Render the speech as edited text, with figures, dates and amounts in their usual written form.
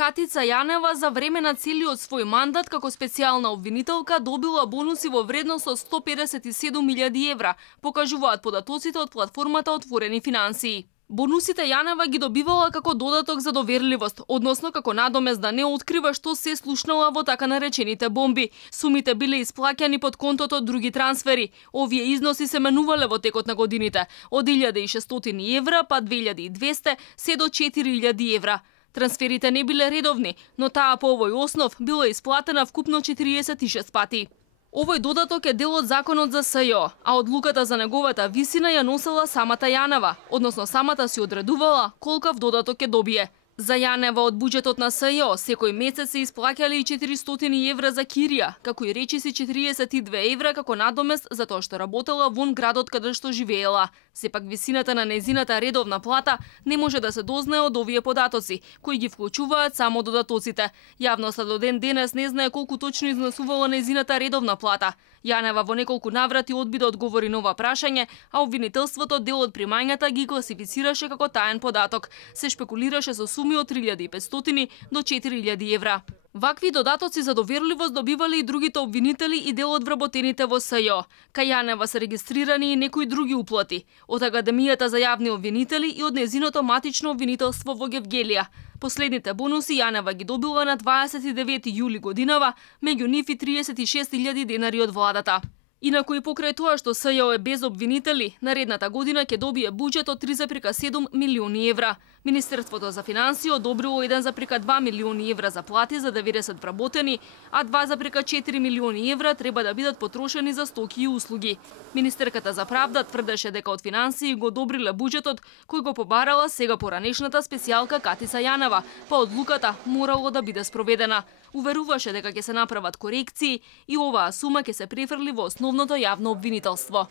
Катица Јанева за време на целиот свој мандат како специјална обвинителка добила бонуси во вредност од 157.000 евра, покажуваат податоците од платформата Отворени финансии. Бонусите Јанева ги добивала како додаток за доверливост, односно како надомест да не открива што се слушнала во така наречените бомби. Сумите биле исплаќани под контото од други трансфери. Овие износи се менувале во текот на годините, од 1.600 евра па 2.200 се до 4.000 евра. Трансферите не биле редовни, но таа по овој основ била исплатена вкупно 46 пати. Овој додаток е дел од законот за СЈО, а одлуката за неговата висина ја носела самата Јанева, односно самата си одредувала колкав додаток ќе добие. За Јанева од буџетот на СЈО секој месец се исплаќале и 400 евра за кирија, како и речиси 42 евра како надомест за тоа што работела вон градот каде што живеела. Сепак висината на незината редовна плата не може да се дознае од овие податоци, кои ги вклучуваат само додатоците. Јавноста до ден денес не знае колку точно изнесувала незината редовна плата. Јанева во неколку наврати одби да одговори на ова прашање, а обвинителството дел од примањата ги класифицираше како таен податок. Се шпекулираше со суми од 3.500 до 4.000 евра. Вакви додатоци за доверливост добивале и другите обвинители и дел од вработените во СЈО. Кај Јанева се регистрирани и некои други уплати од Академијата за јавни обвинители и од незиното матично обвинителство во Гевгелија. Последните бонуси Јанева ги добила на 29 јули годинава, меѓу нив и 36.000 денари од владата. Инаку и покрај тоа што СЈО е без обвинители, наредната година ќе добие буџет од 3,7 милиони евра. Министерството за финансии одобрило 1,2 милиони евра за плати за 90 вработени, а 2,4 милиони евра треба да бидат потрошени за стоки и услуги. Министерката за правда тврдеше дека од финансии го одобриле буџетот кој го побарала сега поранешната специјалка Катица Јанева, па одлуката морало да биде спроведена. Уверуваше дека ќе се направат корекции и оваа сума ќе се префрли во основното јавно обвинителство.